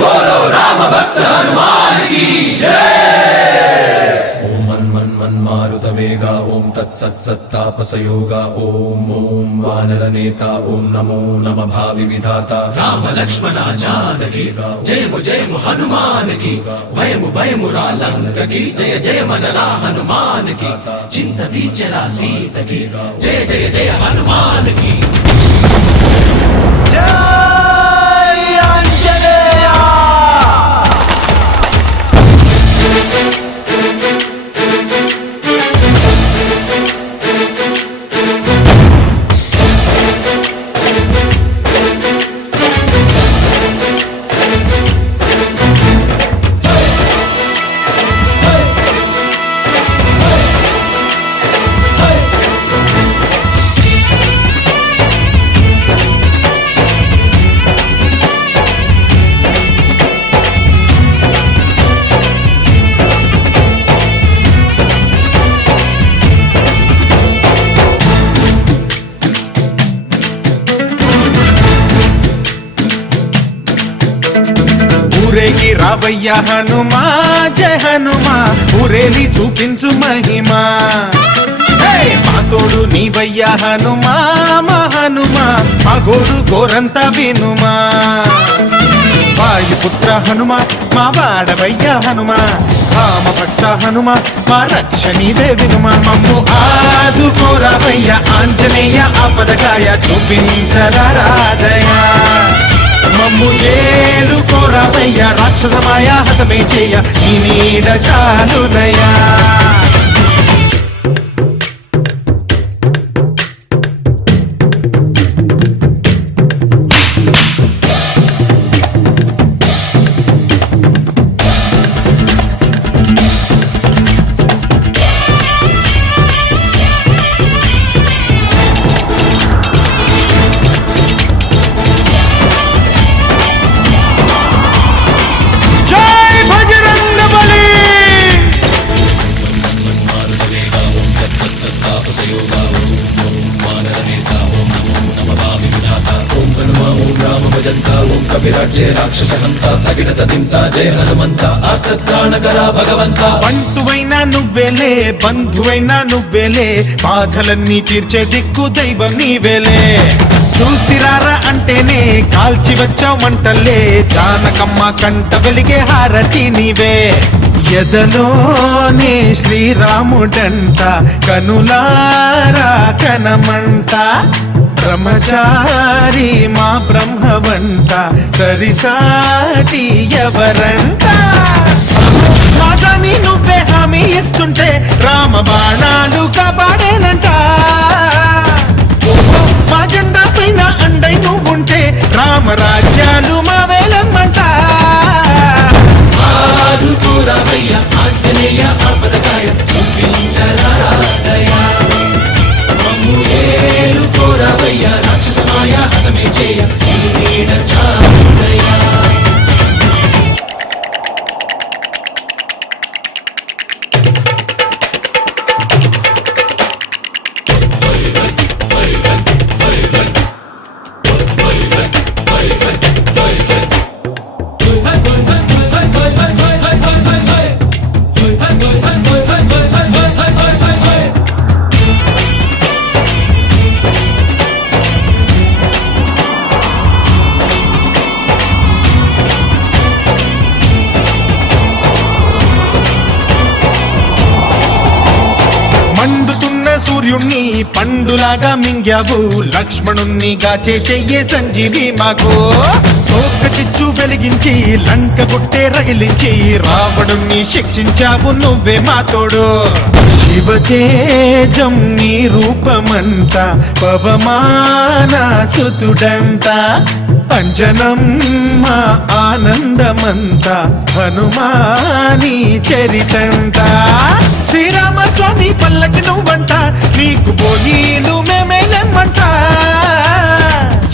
बोलो राम भक्त हनुमान की जय। ओम मन मारुत वेगा ओम तत्सत्तापसयोगा ओम ओम वानर नेता ओम नमो नम भावि विधाता राम लक्ष्मण जानकी जय हनुमान की भयमु रालंक की जय मनरा हनुमान की चिंत दीचरा सीत की जय हनुमान की जय। ఊరేగి రావయ్య హనుమా జయ హనుమా ఊరేలి చూపించు మహిమా మా తోడు నీవయ్య హనుమా మా హనుమా మా గోడు గోరంత వినుమా వాయుపుత్ర హనుమా మా వాడవయ్య హనుమా రామ భక్త హనుమా మా రక్షణీదే వినుమా మమ్ము ఆదుకోరావయ్య ఆంజనేయ ఆపదకాయ చూపించరాదయా మమ్ము చేలు కోరావయ్య రాక్షసమాయ హతమే చేయ నీ నీడ చాలునయా। विराजय राक्षस हंता तगिड़त तिंता जय हनुमंता आर्तत्राणकरा भगवंता బంటువైనా నువ్వేలే బంధువైనా నువ్వేలే బాధలన్నీ తీర్చే దిక్కు దైవం నీవేలే చూసిరారా అంటేనే కాల్చి వచ్చావు మంటలే జానకమ్మ కంట వెలిగే హారతి నీవే ఎదలోనే శ్రీరాముడంట కనులారా కనమంట బ్రహ్మచారి మా బ్రహ్మవంట సరిసాటి ఎవరంట మాదామి నువ్వే హామీ ఇస్తుంటే రామ బాణాలు కాపాడేనంట మా జెండా పైన అండై నువ్వుంటే రామరాజ్యాలు మా వేలమ్మంట ఆంజనేయ ఆపదకాయ చూపించరాదయా మమ్ము ఏలు కోరావయ్య రాక్షసమాయ హతమే చేయ నీ నీడ చాలునయా। సూర్యుణ్ణి పండులాగా మింగావు లక్ష్మణుణ్ణి గాచే చెయ్యే సంజీవి మాకు తోక చిచ్చు వెలిగించి లంక కొట్టే రగిలించి రావణుణ్ణి శిక్షించావు నువ్వే మా తోడు శివతేజం నీ రూపమంట పవమాన సుతుడంట అంజనం మా ఆనందమంత హనుమాని చరితంట శ్రీరామస్వామి పల్లకి నువ్వంట నీకు పోలీలు మేమేలెమ్మంట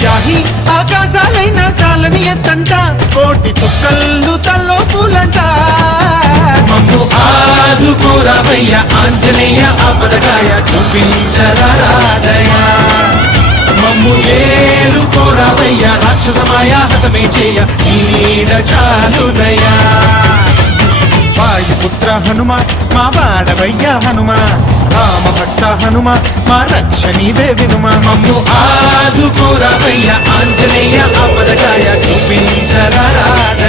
జాహి ఆకాశాలైనా చాలని ఎత్తంట కోటి చుక్కళ్ళు తల్లో పూలంట మమ్ము ఆదుకోరావయ్య కోరవయ్య ఆంజనేయ ఆపదకాయ చూపించరాదయా మమ్ము ఏలు కోరవయ్య రాక్షసమాయ హతమే చేయ ఈడ చాలునయా వాయుపుత్ర హనుమ మా వాడవయ్య హనుమ రామ భక్త హనుమ మా రక్ష నీవే వినుమ మమ్ము ఆదుకోరవయ్య ఆంజనేయ ఆపదకాయ చూపించరాదయా